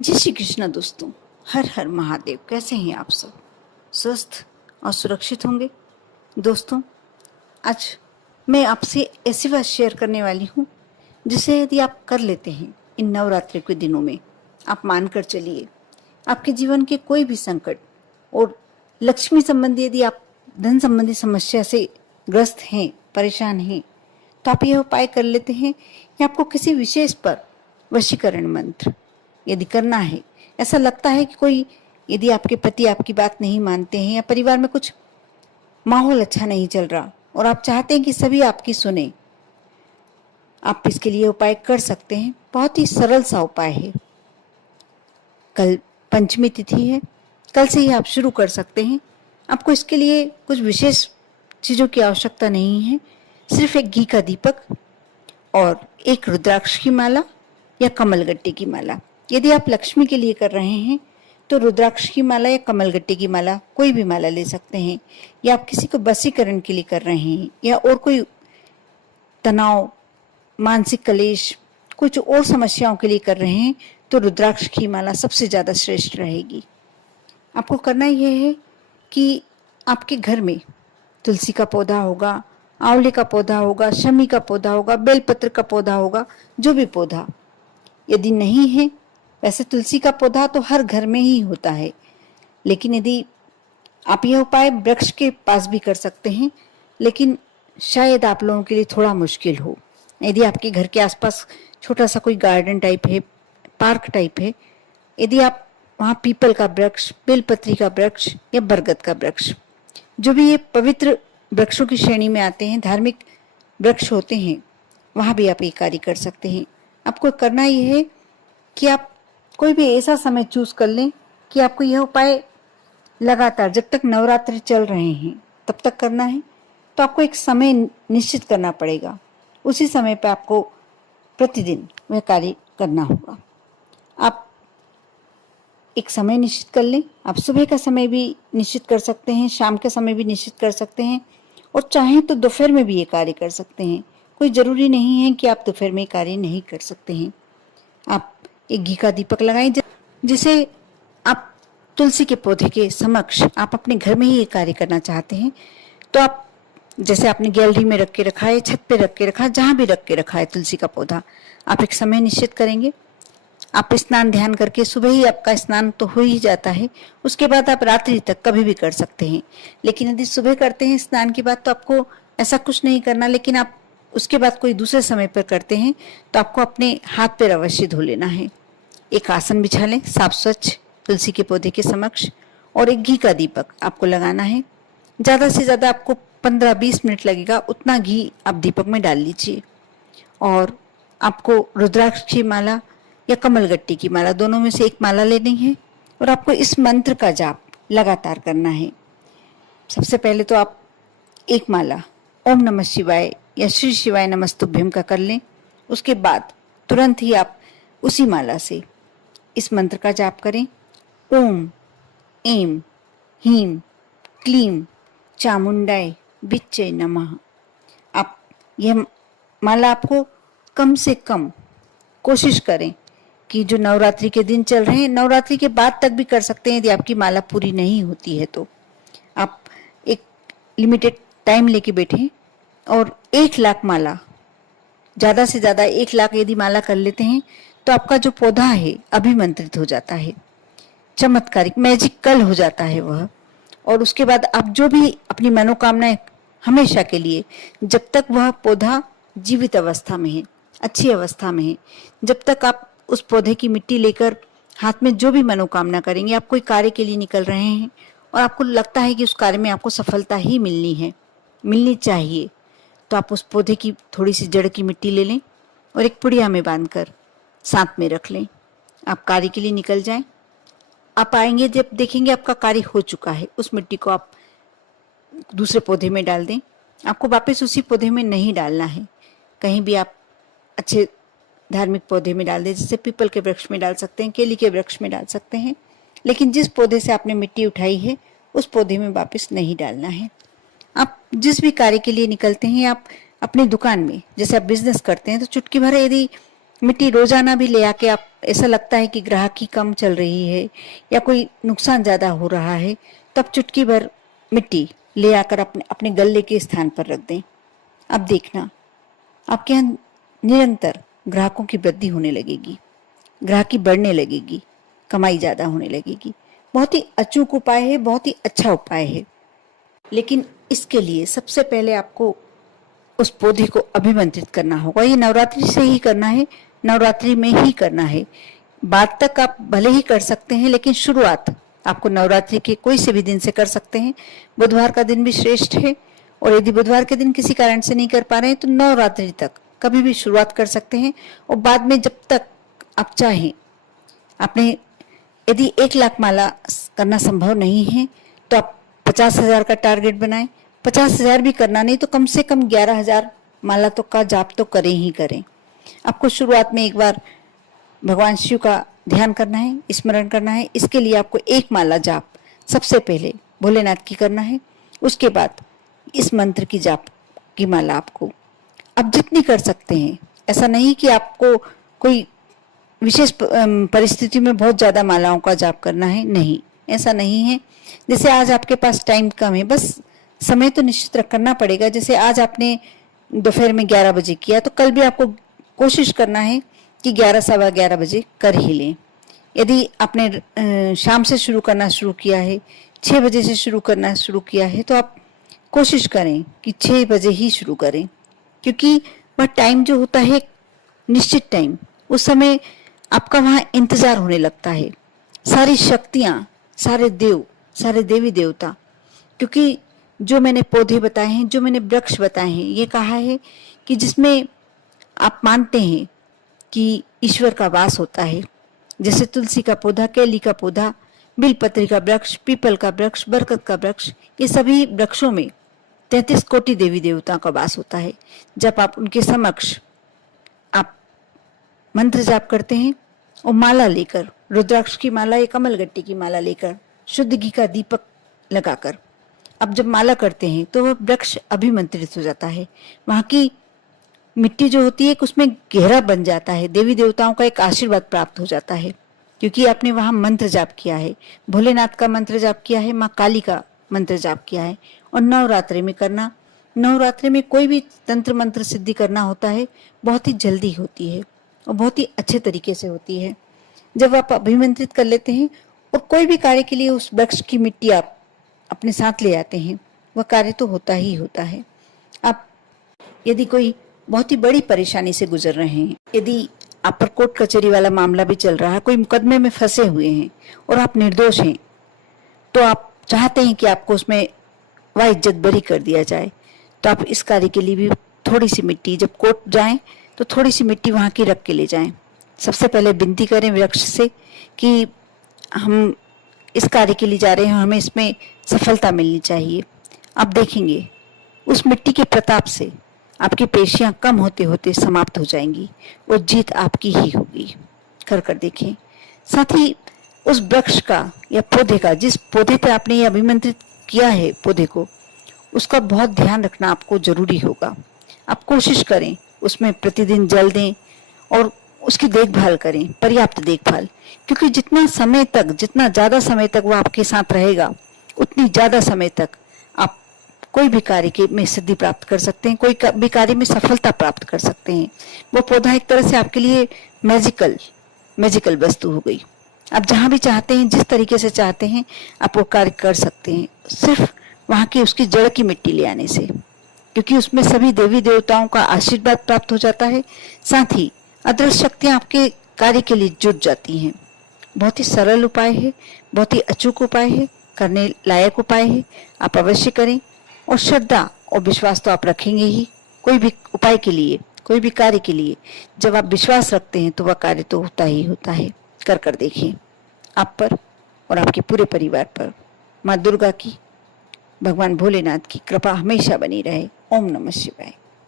जय श्री कृष्ण दोस्तों। हर हर महादेव। कैसे हैं आप सब? स्वस्थ और सुरक्षित होंगे। दोस्तों, आज मैं आपसे ऐसी बात शेयर करने वाली हूँ जिसे यदि आप कर लेते हैं इन नवरात्रि के दिनों में, आप मानकर चलिए आपके जीवन के कोई भी संकट और लक्ष्मी संबंधी, यदि आप धन संबंधी समस्या से ग्रस्त हैं, परेशान हैं, तो आप यह उपाय कर लेते हैं कि आपको किसी विशेष पर वशीकरण मंत्र यदि करना है। ऐसा लगता है कि कोई, यदि आपके पति आपकी बात नहीं मानते हैं या परिवार में कुछ माहौल अच्छा नहीं चल रहा और आप चाहते हैं कि सभी आपकी सुने, आप इसके लिए उपाय कर सकते हैं। बहुत ही सरल सा उपाय है। कल पंचमी तिथि है, कल से ही आप शुरू कर सकते हैं। आपको इसके लिए कुछ विशेष चीज़ों की आवश्यकता नहीं है। सिर्फ एक घी का दीपक और एक रुद्राक्ष की माला या कमलगट्टे की माला। यदि आप लक्ष्मी के लिए कर रहे हैं तो रुद्राक्ष की माला या कमलगट्टे की माला, कोई भी माला ले सकते हैं। या आप किसी को वशीकरण के लिए कर रहे हैं या और कोई तनाव, मानसिक क्लेश, कुछ और समस्याओं के लिए कर रहे हैं तो रुद्राक्ष की माला सबसे ज़्यादा श्रेष्ठ रहेगी। आपको करना यह है कि आपके घर में तुलसी का पौधा होगा, आंवले का पौधा होगा, शमी का पौधा होगा, बेलपत्र का पौधा होगा, जो भी पौधा यदि नहीं है, वैसे तुलसी का पौधा तो हर घर में ही होता है, लेकिन यदि आप यह उपाय वृक्ष के पास भी कर सकते हैं, लेकिन शायद आप लोगों के लिए थोड़ा मुश्किल हो। यदि आपके घर के आसपास छोटा सा कोई गार्डन टाइप है, पार्क टाइप है, यदि आप वहाँ पीपल का वृक्ष, बेलपत्री का वृक्ष या बरगद का वृक्ष, जो भी ये पवित्र वृक्षों की श्रेणी में आते हैं, धार्मिक वृक्ष होते हैं, वहाँ भी आप ये कार्य कर सकते हैं। आपको करना यह है कि आप कोई भी ऐसा समय चूज कर लें कि आपको यह उपाय लगातार जब तक नवरात्रि चल रहे हैं तब तक करना है। तो आपको एक समय निश्चित करना पड़ेगा, उसी समय पर आपको प्रतिदिन वह कार्य करना होगा। आप एक समय निश्चित कर लें। आप सुबह का समय भी निश्चित कर सकते हैं, शाम का समय भी निश्चित कर सकते हैं, और चाहें तो दोपहर में भी ये कार्य कर सकते हैं। कोई ज़रूरी नहीं है कि आप दोपहर में कार्य नहीं कर सकते हैं। आप एक घी का दीपक लगाएं, जिसे आप तुलसी के पौधे के समक्ष आप अपने घर में ही ये कार्य करना चाहते हैं तो आप, जैसे आपने गैलरी में रख के रखा है, छत पे रख के रखा है, जहाँ भी रख के रखा है तुलसी का पौधा, आप एक समय निश्चित करेंगे। आप स्नान ध्यान करके, सुबह ही आपका स्नान तो हो ही जाता है, उसके बाद आप रात्रि तक कभी भी कर सकते हैं। लेकिन यदि सुबह करते हैं स्नान के बाद तो आपको ऐसा कुछ नहीं करना, लेकिन आप उसके बाद कोई दूसरे समय पर करते हैं तो आपको अपने हाथ पैर अवश्य धो लेना है। एक आसन बिछा लें साफ स्वच्छ तुलसी के पौधे के समक्ष, और एक घी का दीपक आपको लगाना है। ज़्यादा से ज़्यादा आपको 15-20 मिनट लगेगा, उतना घी आप दीपक में डाल लीजिए। और आपको रुद्राक्ष की माला या कमलगट्टी की माला, दोनों में से एक माला लेनी है और आपको इस मंत्र का जाप लगातार करना है। सबसे पहले तो आप एक माला ओम नमः शिवाय या श्री शिवाय नमस्तुभ्यम का कर लें। उसके बाद तुरंत ही आप उसी माला से इस मंत्र का जाप करें। ओम ऐं ह्रीं क्लीं चामुंडाय विच्चे नमः। आप यह माला आपको कम से कम कोशिश करें कि जो नवरात्रि के दिन चल रहे हैं, नवरात्रि के बाद तक भी कर सकते हैं। यदि आपकी माला पूरी नहीं होती है तो आप एक लिमिटेड टाइम लेके बैठें और 1 लाख माला, ज़्यादा से ज़्यादा 1 लाख यदि माला कर लेते हैं तो आपका जो पौधा है अभिमंत्रित हो जाता है, चमत्कारिक मैजिकल हो जाता है वह। और उसके बाद आप जो भी अपनी मनोकामनाएं, हमेशा के लिए, जब तक वह पौधा जीवित अवस्था में है, अच्छी अवस्था में है, जब तक आप उस पौधे की मिट्टी लेकर हाथ में जो भी मनोकामना करेंगे, आप कोई कार्य के लिए निकल रहे हैं और आपको लगता है कि उस कार्य में आपको सफलता ही मिलनी है, मिलनी चाहिए, तो आप उस पौधे की थोड़ी सी जड़ की मिट्टी ले लें और एक पुड़िया में बांधकर साथ में रख लें। आप कार्य के लिए निकल जाएं। आप आएंगे, जब देखेंगे आपका कार्य हो चुका है, उस मिट्टी को आप दूसरे पौधे में डाल दें। आपको वापस उसी पौधे में नहीं डालना है, कहीं भी आप अच्छे धार्मिक पौधे में डाल दें, जैसे पीपल के वृक्ष में डाल सकते हैं, केली के वृक्ष में डाल सकते हैं, लेकिन जिस पौधे से आपने मिट्टी उठाई है उस पौधे में वापस नहीं डालना है। आप जिस भी कार्य के लिए निकलते हैं, आप अपनी दुकान में, जैसे आप बिजनेस करते हैं तो चुटकी भर यदि मिट्टी रोजाना भी ले आके आप, ऐसा लगता है कि ग्राहकी कम चल रही है या कोई नुकसान ज़्यादा हो रहा है, तब चुटकी भर मिट्टी ले आकर अपने अपने गले के स्थान पर रख दें। अब देखना आपके यहाँ निरंतर ग्राहकों की वृद्धि होने लगेगी, ग्राहकी बढ़ने लगेगी, कमाई ज़्यादा होने लगेगी। बहुत ही अचूक उपाय है, बहुत ही अच्छा उपाय है। लेकिन इसके लिए सबसे पहले आपको उस पौधे को अभिमंत्रित करना होगा। ये नवरात्रि से ही करना है, नवरात्रि में ही करना है। बाद तक आप भले ही कर सकते हैं, लेकिन शुरुआत आपको नवरात्रि के कोई से भी दिन से कर सकते हैं। बुधवार का दिन भी श्रेष्ठ है, और यदि बुधवार के दिन किसी कारण से नहीं कर पा रहे हैं तो नवरात्रि तक कभी भी शुरुआत कर सकते हैं। और बाद में जब तक आप चाहें, आपने यदि 1 लाख माला करना संभव नहीं है तो आप 50,000 का टारगेट बनाएं। 50,000 भी करना नहीं तो कम से कम 11,000 माला तो का जाप तो करें ही करें। आपको शुरुआत में एक बार भगवान शिव का ध्यान करना है, स्मरण करना है। इसके लिए आपको 1 माला जाप सबसे पहले भोलेनाथ की करना है। उसके बाद इस मंत्र की जाप की माला आपको अब जितनी कर सकते हैं, ऐसा नहीं कि आपको कोई विशेष परिस्थिति में बहुत ज़्यादा मालाओं का जाप करना है, नहीं, ऐसा नहीं है। जैसे आज आपके पास टाइम कम है, बस समय तो निश्चित करना पड़ेगा। जैसे आज आपने दोपहर में 11 बजे किया, तो कल भी आपको कोशिश करना है कि 11 सवा 11 बजे कर ही लें। यदि आपने शाम से शुरू करना शुरू किया है, 6 बजे से शुरू करना शुरू किया है, तो आप कोशिश करें कि 6 बजे ही शुरू करें, क्योंकि वह टाइम जो होता है निश्चित टाइम, उस समय आपका वहाँ इंतजार होने लगता है। सारी शक्तियाँ, सारे देव, सारे देवी देवता, क्योंकि जो मैंने पौधे बताए हैं, जो मैंने वृक्ष बताए हैं, ये कहा है कि जिसमें आप मानते हैं कि ईश्वर का वास होता है, जैसे तुलसी का पौधा, केली का पौधा, बिलपत्री का वृक्ष, पीपल का वृक्ष, बरगद का वृक्ष, ये सभी वृक्षों में 33 कोटि देवी देवताओं का वास होता है। जब आप उनके समक्ष आप मंत्र जाप करते हैं और माला लेकर, रुद्राक्ष की माला या कमलगट्टी की माला लेकर, शुद्ध घी का दीपक लगाकर अब जब माला करते हैं तो वह वृक्ष अभिमंत्रित हो जाता है। वहाँ की मिट्टी जो होती है उसमें गहरा बन जाता है, देवी देवताओं का एक आशीर्वाद प्राप्त हो जाता है, क्योंकि आपने वहाँ मंत्र जाप किया है, भोलेनाथ का मंत्र जाप किया है, माँ काली का मंत्र जाप किया है। और नवरात्रि में करना, नवरात्रि में कोई भी तंत्र मंत्र सिद्धि करना होता है, बहुत ही जल्दी होती है और बहुत ही अच्छे तरीके से होती है। जब आप अभिमंत्रित कर लेते हैं और कोई भी कार्य के लिए उस वृक्ष की मिट्टी आप अपने साथ ले आते हैं, वह कार्य तो होता ही होता है। आप यदि कोई बहुत ही बड़ी परेशानी से गुजर रहे हैं, यदि आप पर कोर्ट कचहरी वाला मामला भी चल रहा है, कोई मुकदमे में फंसे हुए हैं और आप निर्दोष हैं, तो आप चाहते हैं कि आपको उसमें वाइज्जत बरी कर दिया जाए, तो आप इस कार्य के लिए भी थोड़ी सी मिट्टी, जब कोर्ट जाएं तो थोड़ी सी मिट्टी वहाँ की रख के ले जाएं। सबसे पहले विनती करें वृक्ष से कि हम इस कार्य के लिए जा रहे हैं, हमें इसमें सफलता मिलनी चाहिए। आप देखेंगे उस मिट्टी के प्रताप से आपकी पेशियां कम होते होते समाप्त हो जाएंगी और जीत आपकी ही होगी। कर कर देखें। साथ ही उस वृक्ष का या पौधे का, जिस पौधे पे आपने ये अभिमंत्रित किया है पौधे को, उसका बहुत ध्यान रखना आपको जरूरी होगा। आप कोशिश करें उसमें प्रतिदिन जल दें और उसकी देखभाल करें, पर्याप्त देखभाल, क्योंकि जितना समय तक, जितना ज़्यादा समय तक वो आपके साथ रहेगा, उतनी ज़्यादा समय तक आप कोई भी कार्य के में सिद्धि प्राप्त कर सकते हैं, कोई भी कार्य में सफलता प्राप्त कर सकते हैं। वो पौधा एक तरह से आपके लिए मैजिकल वस्तु हो गई। आप जहाँ भी चाहते हैं, जिस तरीके से चाहते हैं, आप वो कार्य कर सकते हैं, सिर्फ वहाँ की उसकी जड़ की मिट्टी ले आने से, क्योंकि उसमें सभी देवी देवताओं का आशीर्वाद प्राप्त हो जाता है। साथ ही अदृश्य शक्तियाँ आपके कार्य के लिए जुट जाती हैं। बहुत ही सरल उपाय है, बहुत ही अचूक उपाय है, करने लायक उपाय है। आप अवश्य करें और श्रद्धा और विश्वास तो आप रखेंगे ही। कोई भी उपाय के लिए, कोई भी कार्य के लिए जब आप विश्वास रखते हैं तो वह कार्य तो होता ही होता है। कर कर देखिए। आप पर और आपके पूरे परिवार पर माँ दुर्गा की, भगवान भोलेनाथ की कृपा हमेशा बनी रहे। ओम नमः शिवाय।